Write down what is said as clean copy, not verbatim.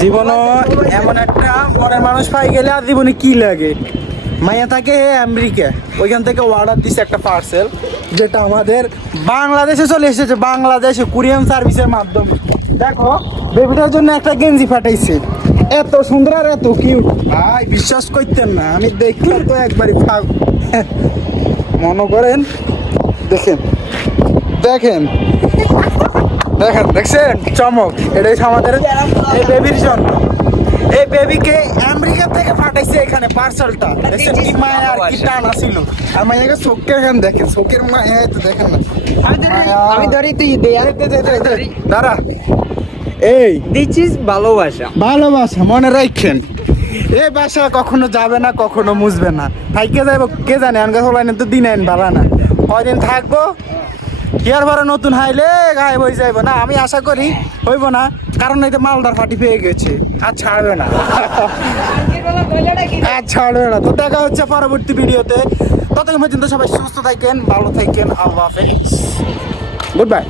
জীবনে এমন একটা মনের মানুষ পাই গেলে আর জীবনে কি লাগে। মাইয়া থাকে আমেরিকা, ওইখান থেকে অর্ডার দিছে একটা পার্সেল, যেটা আমাদের বাংলাদেশে চলে এসেছে, বাংলাদেশে কুরিয়ান সার্ভিসের মাধ্যমে। দেখো বেবিটার জন্য একটা গেঞ্জি পাঠাইছে, এত সুন্দর আর এত কিউট, ভাই বিশ্বাস করতেন না, আমি দেখলাম তো একবারই ফাগ। মনে করেন, দেখেন দেখেন দেখেন, দেখছেন চমক, এটাই আমাদের এই বেবির জন্য। এই বেবিকে আমেরিকা থেকে পাঠাইছে এখানে পার্সেলটা, দেখছেন কি মায়া আর কি টানা ছিল। আর মায়াকে চোখকে এখানে দেখেন, চোখের মায়া তো দেখেন না। আমি ধরি তুই দাঁড়া, এই দিচ্ছিস ভালোবাসা। ভালোবাসা মনে রাখেন, এই বাসা কখনো যাবে না, কখনো মুছবে না, থাইকে যাইব কে জানে। আনকা হলাই তো দিন আইন ভালো না, কয়দিন থাকবো ইয়ার পরে নতুন হাইলে গায়েব হয়ে যাইব না, আমি আশা করি হইব না, কারণ এই তো মালদার ফাটি পেয়ে গেছে, আর ছাড়বে না, আর ছাড়বে না। তো দেখা হচ্ছে পরবর্তী ভিডিওতে, ততক্ষণ পর্যন্ত সবাই সুস্থ থাকেন, ভালো থাকেন, আল্লাহ হাফেজ, গুড বাই।